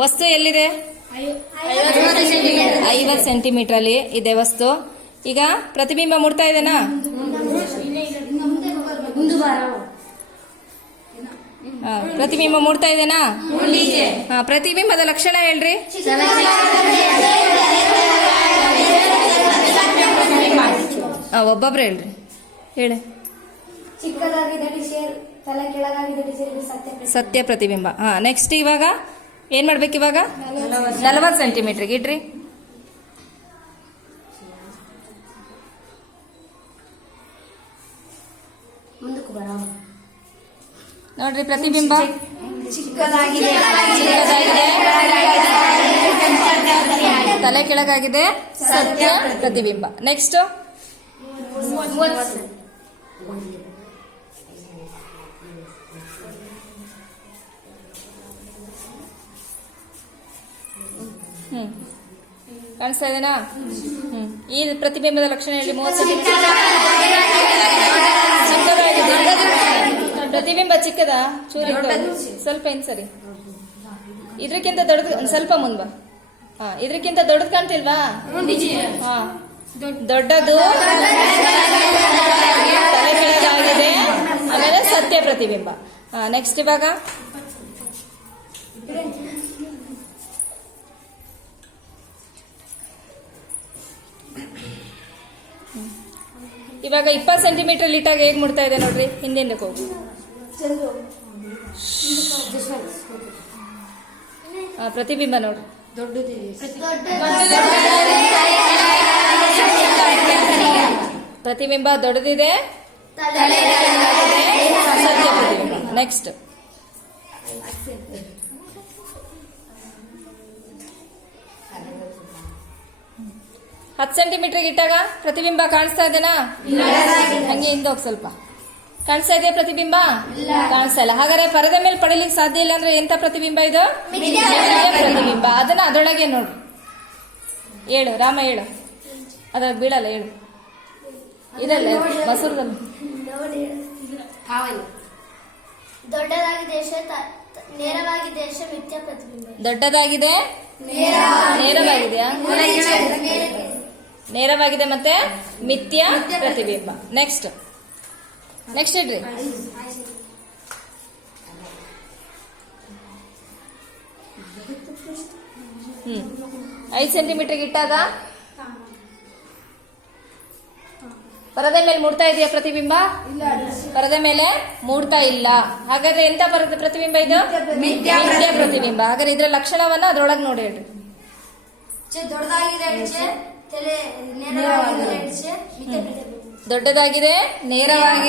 ವಸ್ತು ಎಲ್ಲಿದೆ? 50 ಸೆಂಟಿಮೀಟರ್ ಅಲ್ಲಿ ಇದೆ ವಸ್ತು. ಈಗ ಪ್ರತಿಬಿಂಬ ಮೂಡ್ತಾ ಇದೆನಾ? ಪ್ರತಿಬಿಂಬ ಮೂಡ್ತಾ ಇದೆನಾ? ಪ್ರತಿಬಿಂಬದ ಲಕ್ಷಣ ಹೇಳ್ರಿ. ಒಬ್ಬೊಬ್ರು ಹೇಳ್ರಿ, ಹೇಳಿ. ಸತ್ಯ ಪ್ರತಿಬಿಂಬ. ನೆಕ್ಸ್ಟ್ ಇವಾಗ ಏನ್ ಮಾಡ್ಬೇಕು? ಇವಾಗ 40 ಸೆಂಟಿಮೀಟರ್ಗೆ ಇಡ್ರಿ. ನೋಡ್ರಿ ಪ್ರತಿಬಿಂಬ ಚಿಕ್ಕದಾಗಿದೆ, ತಲೆ ಕೆಳಗಾಗಿದೆ, ಸತ್ಯ ಪ್ರತಿಬಿಂಬ. ನೆಕ್ಸ್ಟ್ ಕಾಣಿಸ್ತಾ ಇದೆನಾ? ಈ ಪ್ರತಿಬಿಂಬದ ಲಕ್ಷಣ ಹೇಳಿ. 30 ಸೆಂಟಿಮೀಟರ್ ಚಿಕ್ಕದಾಗಿದೆ. ಪ್ರತಿಬಿಂಬ ಚಿಕ್ಕದ ಚೂರಿ, ಸ್ವಲ್ಪ ಇನ್ ಸರಿ. ಇದ್ರಕ್ಕಿಂತ ದೊಡ್ಡದು, ಸ್ವಲ್ಪ ಮುಂದ್ ಬಾ. ಇದ್ರಕ್ಕಿಂತ ದೊಡ್ಡದು ಕಾಣ್ತಿಲ್ವಾ? ದೊಡ್ಡದು, ತಲೆ ಕೆಳಗಾಗಿದೆ, ಆಮೇಲೆ ಸತ್ಯ ಪ್ರತಿಬಿಂಬ. ನೆಕ್ಸ್ಟ್ ಇವಾಗ ಇವಾಗ 20 ಸೆಂಟಿಮೀಟರ್ ಇಟ್ಟಾಗ ಹೇಗ್ ಮುಡ್ತಾ ಇದೆ ನೋಡ್ರಿ. ಹಿಂದಿಂದಕ್ಕೆ ಹೋಗಿ. ಪ್ರತಿಬಿಂಬ ನೋಡ್ರಿ. ಪ್ರತಿಬಿಂಬ ದೊಡ್ಡದಿದೆ, ಸತ್ಯ ಪ್ರತಿಬಿಂಬ. ನೆಕ್ಸ್ಟ್ 10 ಸೆಂಟಿಮೀಟರ್ಗೆ ಇಟ್ಟಾಗ ಪ್ರತಿಬಿಂಬ ಕಾಣಿಸ್ತಾ ಇದೆನಾ? ಹಂಗೆ ಹಿಂದೆ ಹೋಗಿ ಸ್ವಲ್ಪ. ಕಾಣಿಸ್ತಾ ಇದೆಯಾ ಪ್ರತಿಬಿಂಬ? ಕಾಣಿಸ್ತಾ ಇಲ್ಲ. ಹಾಗಾದ್ರೆ ಪರದೆ ಮೇಲೆ ಪಡಿಲಿಕ್ಕೆ ಸಾಧ್ಯ ಇಲ್ಲ ಅಂದ್ರೆ ಎಂತ ಪ್ರತಿಬಿಂಬ ಇದು? ಪ್ರತಿಬಿಂಬ. ಅದನ್ನ ಅದರೊಳಗೆ ನೋಡ್ರಿ. ಹೇಳು ರಾಮ, ಹೇಳು. ಅದಾಗ ಬೀಳಲ್ಲ, ಹೇಳು. ಇದಲ್ಲ ಮಸೂರದಲ್ಲಿ. ದೊಡ್ಡದಾಗಿದೆ, ನೇರವಾಗಿದೆಯಾ? ನೇರವಾಗಿದೆ ಮತ್ತೆ ಮಿಥ್ಯ ಪ್ರತಿಬಿಂಬ. ನೆಕ್ಸ್ಟ್ ಇಡ್ರಿ. 5 ಸೆಂಟಿಮೀಟರ್ಗೆ ಇಟ್ಟಾಗ ಪರದೆ ಮೇಲೆ ಮೂಡ್ತಾ ಇದೆಯಾ ಪ್ರತಿಬಿಂಬ? ಪರದೆ ಮೇಲೆ ಮೂಡ್ತಾ ಇಲ್ಲ. ಹಾಗಾದ್ರೆ ಎಂತ ಪ್ರತಿಬಿಂಬ ಇದು? ಮಿಥ್ಯ ಪ್ರತಿಬಿಂಬ. ಹಾಗಾದ್ರೆ ಇದರ ಲಕ್ಷಣವನ್ನ ಅದ್ರೊಳಗೆ ನೋಡಿ ಹೇಳ್ರಿ. ದೊಡ್ಡದಾಗಿದೆ, ನೇರವಾಗಿದೆ,